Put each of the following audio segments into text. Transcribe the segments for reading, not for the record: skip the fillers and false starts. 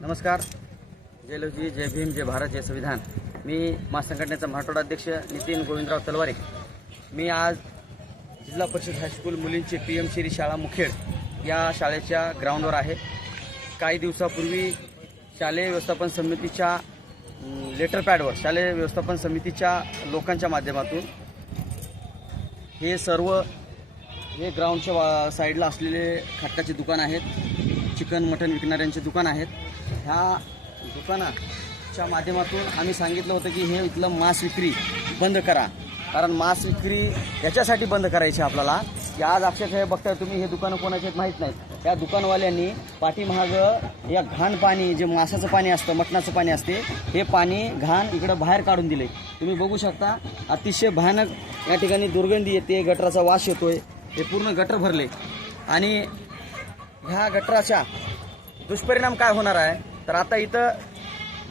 नमस्कार. जय लवजी, जय भीम, जय भारत, जय संविधान. मी महासंघटनेचा मराठवाडा अध्यक्ष नितीन गोविंदराव तलवारे. मी आज जिल्हा परिषद हायस्कूल मुलींची PM शेरी शाळा मुखेड या शाळेच्या ग्राउंडवर आहे. काही दिवसापूर्वी शालेय व्यवस्थापन समितीच्या लेटर पॅडवर शालेय व्यवस्थापन समितीच्या लोकांच्या माध्यमातून हे ग्राउंडच्या साईडला असलेले खटकाचे दुकान आहेत, चिकन मटन विकणाऱ्यांचे दुकान आहेत. ह्या दुकानाच्या माध्यमातून आम्ही सांगितलं होतं की हे इथलं मांस विक्री बंद करा. कारण मांस विक्री याच्यासाठी बंद करायची आपल्याला की आज अक्षरशः बघताय तुम्ही, हे दुकानं कोणाचे आहेत माहीत नाहीत. या दुकानवाल्यांनी पाठीमागं या घाण पाणी, जे मांसाचं पाणी असतं, मटणाचं पाणी असते, हे पाणी घाण इकडं बाहेर काढून दिले. तुम्ही बघू शकता, अतिशय भयानक या ठिकाणी दुर्गंधी येते, गटराचा वास येतोय. हे पूर्ण गटर भरले आणि ह्या गटराच्या दुष्परिणाम काय होणार आहे तर आता इथं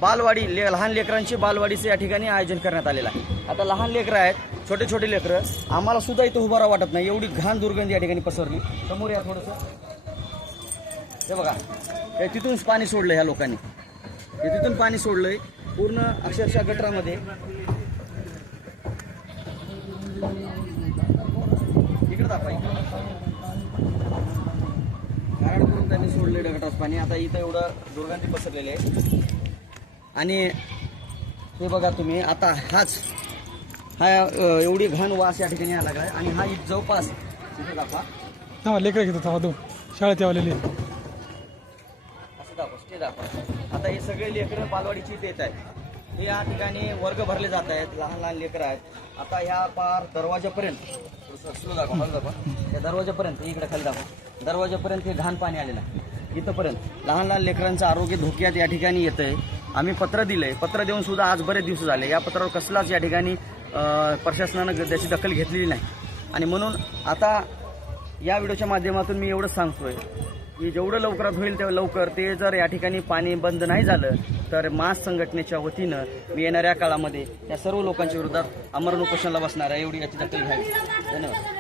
बालवाडी, लहान लेकरांची बालवाडीचं या ठिकाणी आयोजन करण्यात आलेलं आहे. आता लहान लेकरं आहेत, छोटे छोटे लेकरं, आम्हाला सुद्धा इथं उभं राहावं वाटत नाही, एवढी घाण दुर्गंधी या ठिकाणी पसरली. समोर या थोडंसं, हे बघा, हे तिथून पाणी सोडलं ह्या लोकांनी, हे तिथून पाणी सोडलंय पूर्ण अक्षरशः गटरामध्ये. इकडे दाखवा, गारड करून त्यांनी सोडले गटराचं पाणी. आता इथं एवढं दुर्गंधी पसरलेली आहे. आणि हे बघा तुम्ही, आता हा एवढी घाण वास या ठिकाणी आला आहे. आणि हा जवळपास तिथे दाखवा, लेकर घेतात दोन शाळेत यावलेले असं दाखवा, ते दाखवा. आता हे सगळे लेकरं बालवाडीची इथे येत आहेत. हे या ठिकाणी वर्ग भरले जात आहेत, लहान लहान लेकरं आहेत. आता ह्या पार दरवाजापर्यंत, स्लो दाखवा, मला दाखवा, या दरवाजापर्यंत, इकडे खाली दाखवा, दरवाजापर्यंत हे घाण पाणी आलेलं आहे. इथंपर्यंत लहान लहान लेकरांचं आरोग्य धोक्यात या ठिकाणी येतं आहे. आम्ही पत्र दिलंय, पत्र देऊन सुद्धा आज बरेच दिवस झाले, या पत्रावर कसलाच या ठिकाणी प्रशासनानं त्याची दखल घेतलेली नाही. आणि म्हणून आता या व्हिडिओच्या माध्यमातून मी एवढंच सांगतोय की जेवढं लवकरात होईल तेवढं लवकर ते जर या ठिकाणी पाणी बंद नाही झालं तर मास संघटनेच्या वतीनं मी येणाऱ्या काळामध्ये या सर्व लोकांच्या विरोधात आमरण उपोषणाला बसणार आहे. एवढी याची दखल घ्यावी. धन्यवाद.